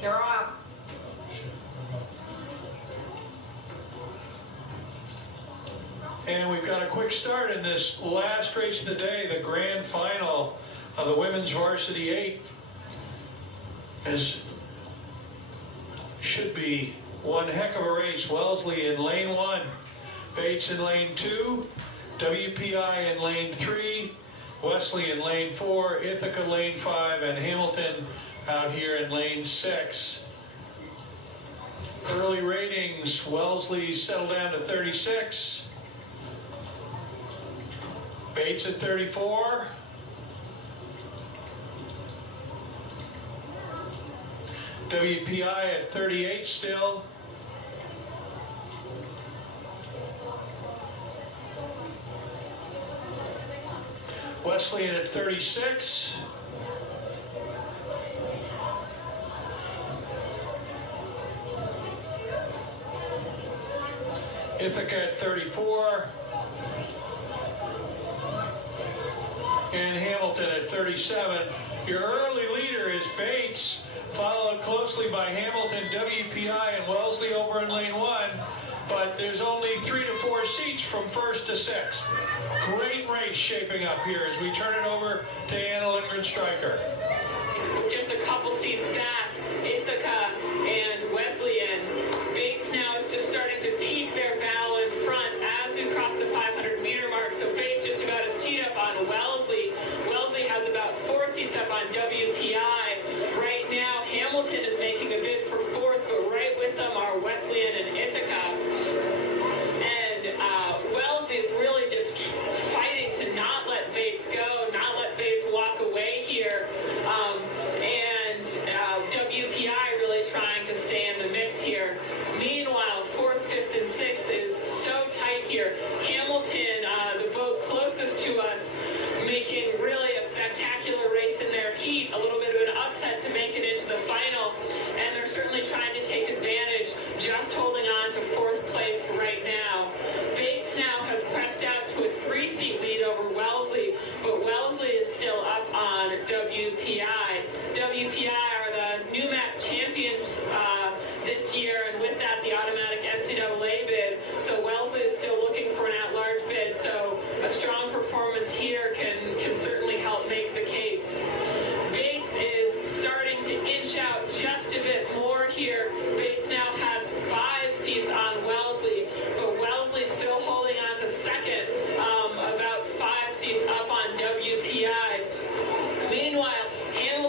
They're up. And we've got a quick start in this last race of the day, the grand final of the women's varsity 8. Should be one heck of a race. Wellesley in lane 1, Bates in lane 2, WPI in lane 3, Wesley in lane 4, Ithaca lane 5, and Hamilton out here in lane 6. Early ratings, Wellesley settled down to 36. Bates at 34. WPI at 38 still. Wesleyan at 36. Ithaca at 34. And Hamilton at 37. Your early leader is Bates, followed closely by Hamilton, WPI, and Wellesley over in lane 1. But there's only 3 to 4 seats from 1st to 6th. Great race shaping up here as we turn it over to Anna Lindgren-Stryker. Just a couple seats back, Ithaca and Wesleyan. Bates now is just starting to peak their battle in front as we cross the 500-meter mark. So Bates just about a seat up on Wellesley. Wellesley has about 4 seats up on WPI. Right now, Hamilton is making a bid for 4th, but right with them are Wesleyan and Ithaca. And Wellesley is really just fighting to not let Bates go, not let Bates walk away here. WPI really trying to stay in the mix here. Meanwhile, 4th, 5th, and 6th is so tight here. Hamilton, the boat closest to us, making really a spectacular race in their heat, a little bit of an upset to make it into the final, and they're certainly trying to take advantage, just holding on to 4th place right now. Bates now has pressed out to a 3-seat lead over Wellesley, but Wellesley is still up on WPI. WPI are the new MAC champions this year, and with that, the automatic NCAA bid. So Wellesley is still looking for an at-large bid, so a strong performance here can certainly help make the case. Bates is starting to inch out just a bit more here. Bates now has 5 seats on Wellesley, but Wellesley still holding on to 2nd, about 5 seats up on WPI. Meanwhile, Hamilton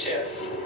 championships.